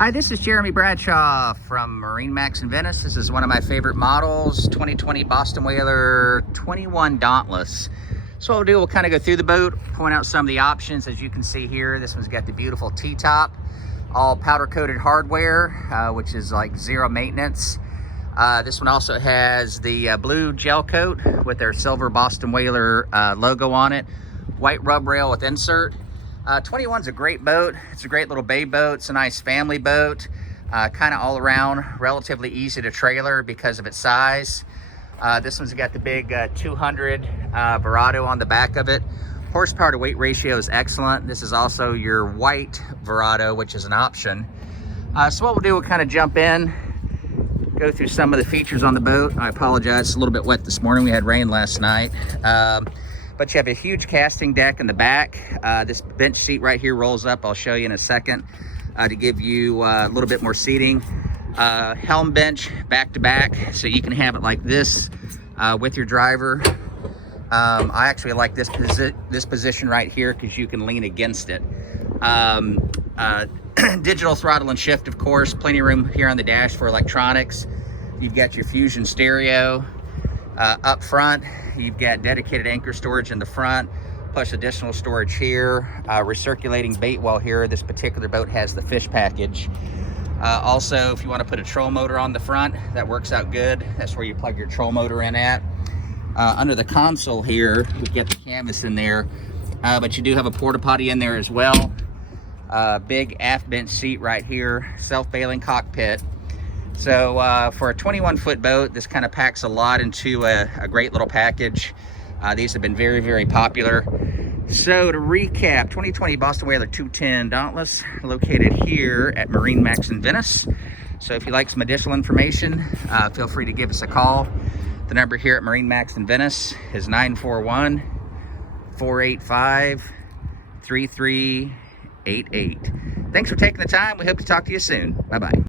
Hi, this is Jeremy Bradshaw from MarineMax Venice. This is one of my favorite models, 2020 Boston Whaler 21 Dauntless. So what we'll do, we'll kind of go through the boat, point out some of the options. As you can see here, this one's got the beautiful T-top, all powder-coated hardware, which is like zero maintenance. This one also has the blue gel coat with their silver Boston Whaler logo on it, white rub rail with insert. 21's a great boat. It's a great little bay boat. It's a nice family boat, kind of all around, relatively easy to trailer because of its size. This one's got the big 200 Verado on the back of it. Horsepower to weight ratio is excellent. This is also your white Verado, which is an option. So what we'll do, we'll kind of jump in, go through some of the features on the boat. I apologize, it's a little bit wet this morning. We had rain last night. But you have a huge casting deck in the back. This bench seat right here rolls up. I'll show you in a second to give you a little bit more seating. Helm bench back to back, so you can have it like this with your driver. I actually like this position right here because you can lean against it. Digital throttle and shift, of course. Plenty of room here on the dash for electronics. You've got your Fusion stereo. Up front, you've got dedicated anchor storage in the front, plus additional storage here. Recirculating bait well here. This particular boat has the fish package. Also, if you want to put a troll motor on the front, that works out good. That's where you plug your troll motor in at. Under the console here, you get the canvas in there, but you do have a porta potty in there as well. Big aft bench seat right here, self-bailing cockpit. So for a 21-foot boat, this kind of packs a lot into a great little package. These have been very, very popular. So to recap, 2020 Boston Whaler 210 Dauntless, located here at MarineMax Venice. So if you'd like some additional information, feel free to give us a call. The number here at MarineMax Venice is 941-485-3388. Thanks for taking the time. We hope to talk to you soon. Bye-bye.